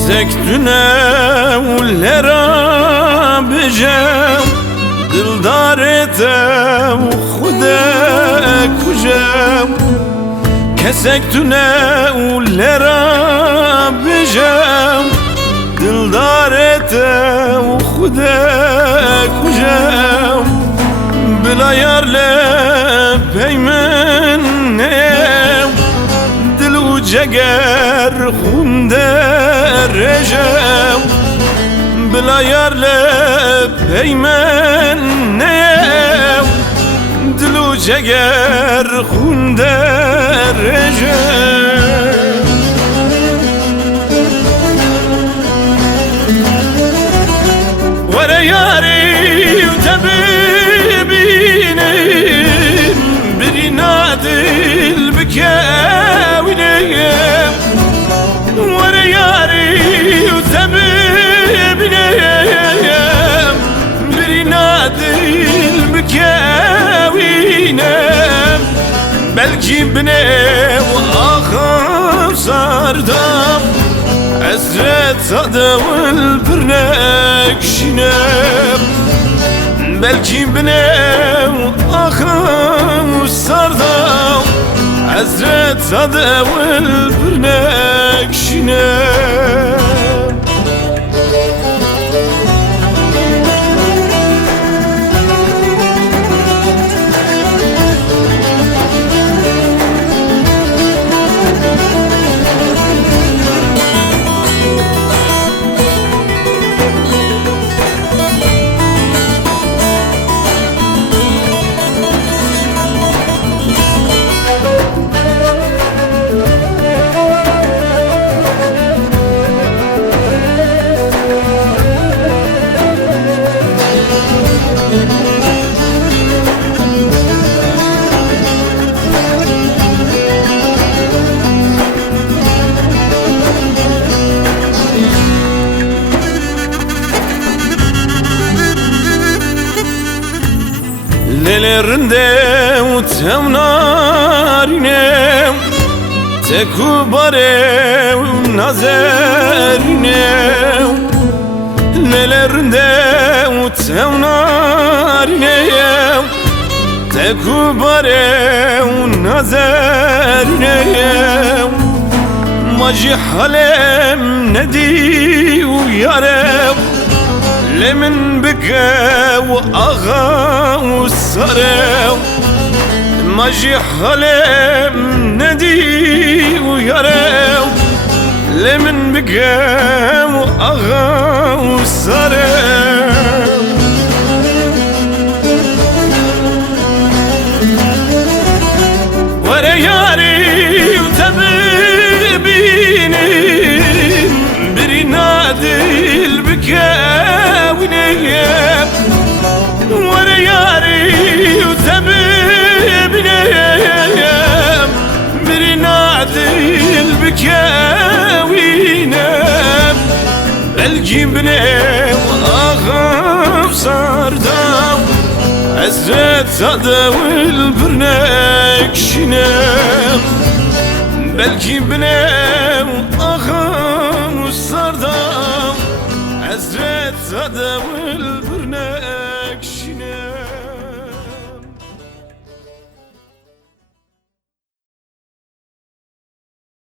Kesek dünevlera bicem Dildar etem xude kujem Kesek dünevlera bicem Dildar etem xude kujem Bila yarle peymen nem Dilu ceger xunde رجم بلا یار لب پیمن نیم دلو جگر خون در رجم وره یاری و تبیبینیم بری نادل بکوینیم وره یاری ببینم بری نادل بکوینم بلکی بنه و آخر سردم عزرت صدول برنکشینم بلکی بنه و آخر سردم عزرت صدول برنکشینم Nelerinde utemnarinem Teku bare nazerinem Nelerinde utemnarinem Teku bare nazerinem Maci halem nedi uyarem لمن بكى وأغى وسرى ماجي حلم ندي ويرى لمن بكى وأغى وسرى ورا ياري وتبيني بري نادي البكى ورا ياري وتبيبنيم بري نادل بكاوينم بلجي بني وأغف صاردم عزرت صدول برنكشنم بلجي بني